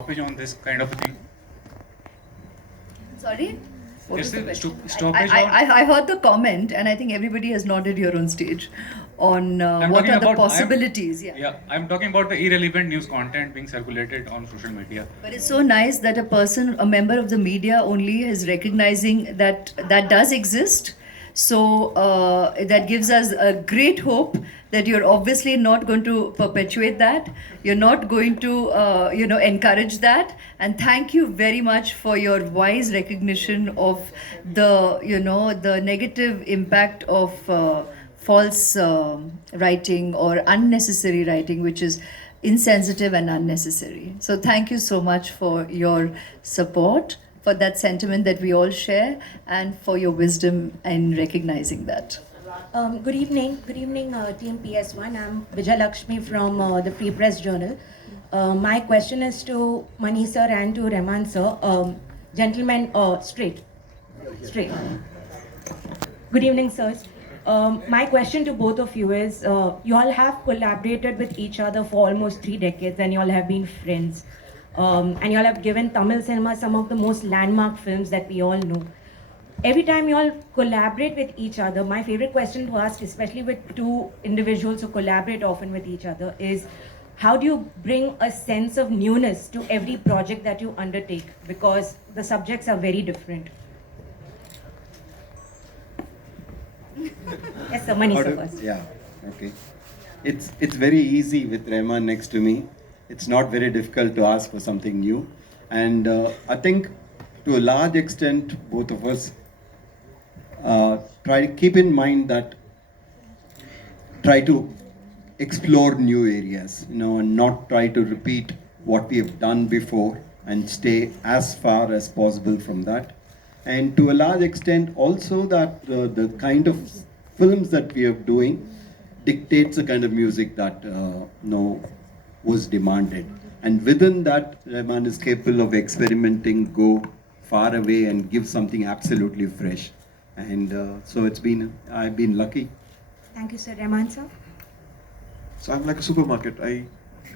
stoppage on this kind of a thing? Sorry? What Is was the there question? stoppage I heard the comment, and I think everybody has nodded here on stage on I'm what talking are the about- possibilities. Yeah, I'm talking about the irrelevant news content being circulated on social media. But it's so nice that a person, a member of the media only, is recognizing that that does exist. So that gives us a great hope that you're obviously not going to perpetuate that. You're not going to, encourage that. And thank you very much for your wise recognition of the negative impact of false writing or unnecessary writing, which is insensitive and unnecessary. So thank you so much for your support, for that sentiment that we all share, and for your wisdom in recognizing that. Good evening, Team PS1. I'm Vijay Lakshmi from the Free Press Journal. My question is to Mani sir and to Raman sir. Gentlemen, straight. Good evening, sirs. My question to both of you is, you all have collaborated with each other for almost 3 decades and you all have been friends. And you all have given Tamil cinema some of the most landmark films that we all know. Every time you all collaborate with each other, my favorite question to ask, especially with two individuals who collaborate often with each other, is how do you bring a sense of newness to every project that you undertake? Because the subjects are very different. Yes, sir, Mani sir first. Yeah, okay. It's very easy with Raman next to me. It's not very difficult to ask for something new. And I think to a large extent, both of us try to keep in mind that try to explore new areas, and not try to repeat what we have done before and stay as far as possible from that. And to a large extent also that the kind of films that we are doing dictates the kind of music that was demanded. And within that, Rahman is capable of experimenting, go far away and give something absolutely fresh. And so I've been lucky. Thank you, sir. Raman sir. So I'm like a supermarket. I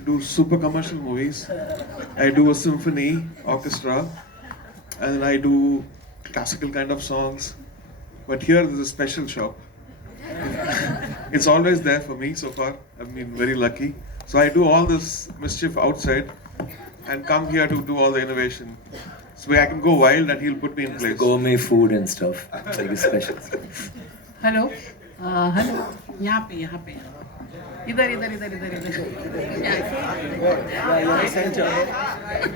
do super commercial movies. I do a symphony orchestra, and then I do classical kind of songs. But here there's a special shop. It's always there for me so far. I've been very lucky. So I do all this mischief outside and come here to do all the innovation. So I can go wild and he'll put me in place. Gourmet food and stuff, like the specials. Hello hello यहाँ पे इधर इधर इधर इधर इधर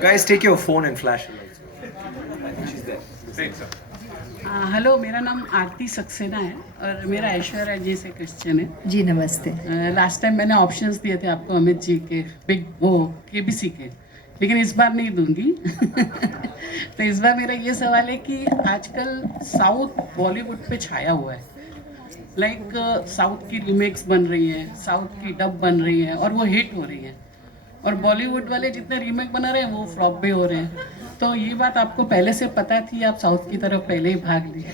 Guys, take your phone and flash it. She's there. Thanks, sir. Hello मेरा नाम आरती सक्सेना है और मेरा ऐश्वर्या जी से क्वेश्चन है जी नमस्ते. लास्ट टाइम मैंने ऑप्शंस दिए थे आपको अमित जी के बिग वो केबीसी के, लेकिन इस बार नहीं दूंगी. तो इस बार मेरा ये सवाल है कि आजकल साउथ बॉलीवुड पे छाया हुआ है. लाइक साउथ की रीमेक्स बन रही हैं, साउथ की डब बन रही हैं और वो हिट हो रही हैं, और बॉलीवुड वाले जितने रीमेक बना रहे हैं वो फ्लॉप भी हो रहे हैं. तो ये बात आपको पहले से पता थी, आप साउथ की तरफ पहले ही भाग लिए?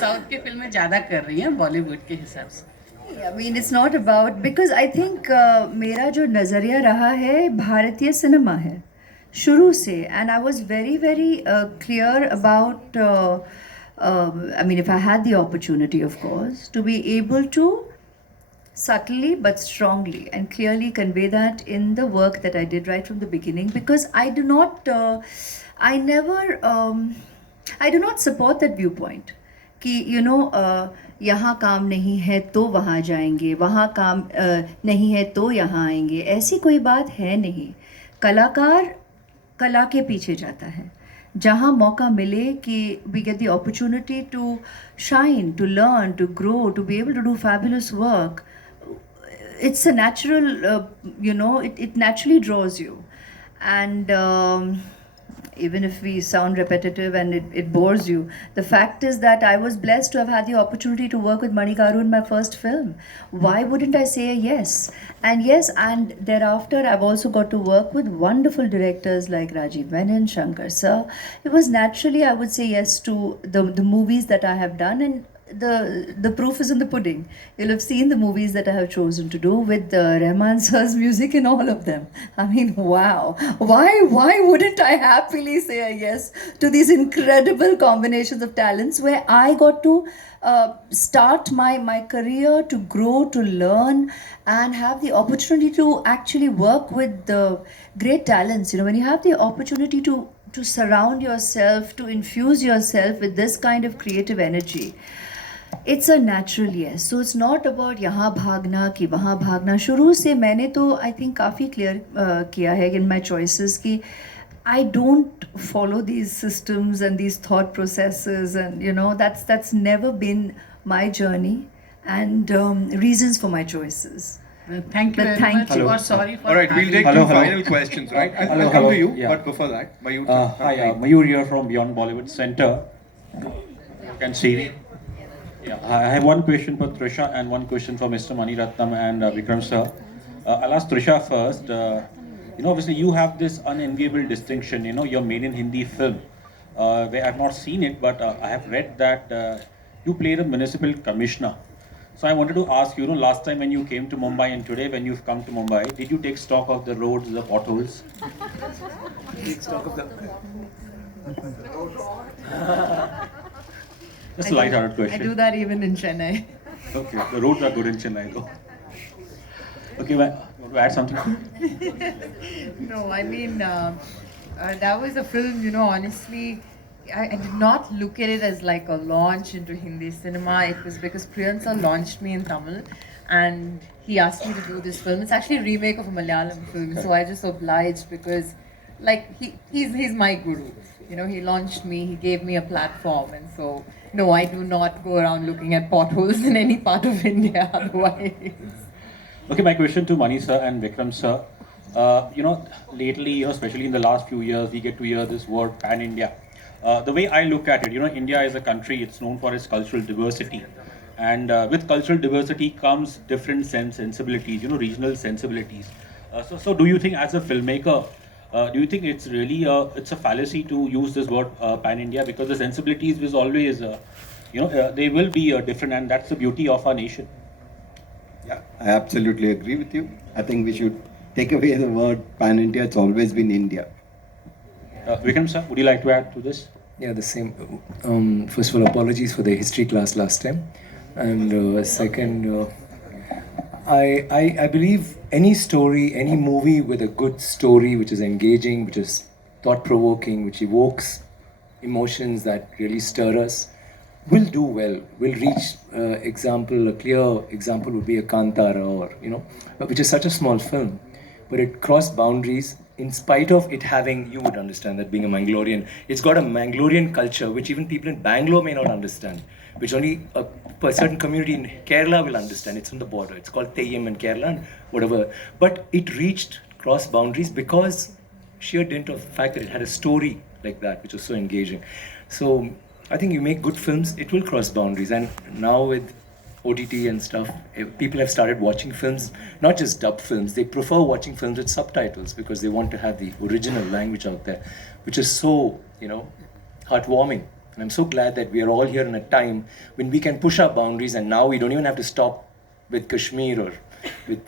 साउथ की फिल्में ज्यादा कर रही हैं बॉलीवुड के हिसाब से. I mean, it's not about, because I think मेरा जो नज़रिया रहा है भारतीय सिनेमा है शुरू से, and I was very very clear about I mean, if I had the opportunity, of course, to be able to subtly but strongly and clearly convey that in the work that I did right from the beginning, because I do not I do not support that viewpoint कि यहाँ काम नहीं है तो वहाँ जाएंगे, वहाँ काम नहीं है तो यहाँ आएंगे. ऐसी कोई बात है नहीं. कलाकार कला के पीछे जाता है. जहाँ मौका मिले कि we get the opportunity to shine, to learn, to grow, to be able to do fabulous work, it's a natural, it naturally draws you. And even if we sound repetitive and it bores you, the fact is that I was blessed to have had the opportunity to work with Mani Karu in my first film. Why wouldn't I say a yes? And yes, and thereafter I've also got to work with wonderful directors like Rajiv Menon, Shankar Sir. It was naturally, I would say yes to the movies that I have done, and the proof is in the pudding. You'll have seen the movies that I have chosen to do with Raman sir's music in all of them. I mean, wow. Why wouldn't I happily say a yes to these incredible combinations of talents where I got to start my career, to grow, to learn, and have the opportunity to actually work with the great talents. You know, when you have the opportunity to surround yourself, to infuse yourself with this kind of creative energy, it's a natural yes. So it's not about यहाँ भागना कि वहाँ भागना. शुरू से मैंने तो I think काफ़ी clear किया है in my choices कि I don't follow these systems and these thought processes, and you know that's never been my journey and reasons for my choices. Thank you But very thank much. you. Or sorry for All right, we'll take Hello, two hello. final questions, right? I'll Hello, come hello. to you, Yeah. but before that, Mayur. Hi, Mayur here from Beyond Bollywood Center. You can see me. Yeah, I have one question for Trisha and one question for Mr. Mani Ratnam and Vikram sir. I'll ask Trisha first. You know, obviously you have this unenviable distinction. You know, you're made in Hindi film. Where I've not seen it, but I have read that you played a municipal commissioner. So I wanted to ask you, last time when you came to Mumbai and today when you've come to Mumbai, did you take stock of the roads, the potholes? Take stock of the. Just a light-hearted question. I do that even in Chennai. Okay, the roads are good in Chennai though. Okay, you want to add something? No, I mean, that was a film, you know, honestly, I did not look at it as like a launch into Hindi cinema. It was because Priyansa launched me in Tamil and he asked me to do this film. It's actually a remake of a Malayalam film, so I just obliged because, like, he's my guru. You know, he launched me, he gave me a platform, and so, no, I do not go around looking at potholes in any part of India otherwise. Okay, my question to Mani sir and Vikram sir. Lately, especially in the last few years, we get to hear this word pan-India. The way I look at it, India is a country, it's known for its cultural diversity. And with cultural diversity comes different sensibilities, regional sensibilities. So do you think as a filmmaker, do you think it's really it's a fallacy to use this word pan-India, because the sensibilities is always, they will be different, and that's the beauty of our nation. Yeah, I absolutely agree with you. I think we should take away the word pan-India. It's always been India. Vikram sir, would you like to add to this? Yeah, the same. First of all, apologies for the history class last time. And second, I believe any story, any movie with a good story, which is engaging, which is thought-provoking, which evokes emotions that really stir us, will do well, will reach, a clear example would be a Kantara, or, which is such a small film, but it crossed boundaries in spite of it having, you would understand that being a Mangalorean, it's got a Mangalorean culture, which even people in Bangalore may not understand, which only a certain community in Kerala will understand. It's on the border. It's called Teyyam in Kerala and whatever. But it reached cross boundaries because sheer dint of the fact that it had a story like that, which was so engaging. So I think you make good films, it will cross boundaries. And now with OTT and stuff, people have started watching films, not just dubbed films. They prefer watching films with subtitles because they want to have the original language out there, which is so, heartwarming. And I'm so glad that we are all here in a time when we can push our boundaries, and now we don't even have to stop with Kashmir or with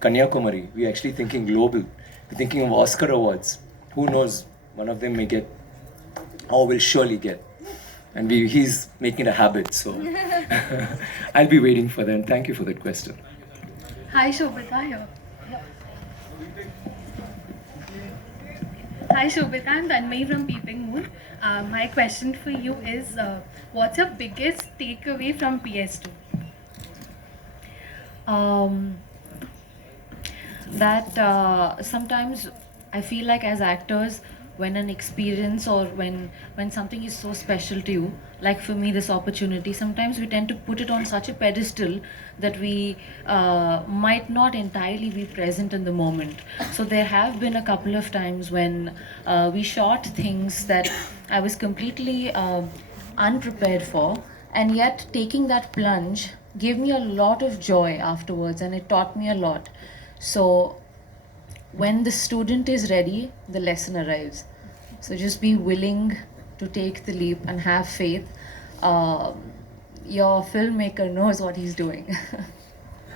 Kanyakumari. We're actually thinking global. We're thinking of Oscar awards. Who knows, one of them may get, or will surely get. And he's making it a habit, so I'll be waiting for that. Thank you for that question. Hi, Shobita here. Hi, Shobita. I'm Tanmay from Peeping Moon. My question for you is, what's your biggest takeaway from PS2? That sometimes I feel like as actors, when an experience or when something is so special to you, like for me this opportunity, sometimes we tend to put it on such a pedestal that we might not entirely be present in the moment. So there have been a couple of times when we shot things that I was completely unprepared for, and yet taking that plunge gave me a lot of joy afterwards, and it taught me a lot. So when the student is ready, the lesson arrives. So just be willing to take the leap and have faith. your filmmaker knows what he's doing.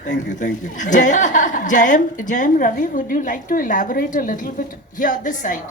Thank you, thank you. Jayam Ravi, would you like to elaborate a little bit? Here, this side.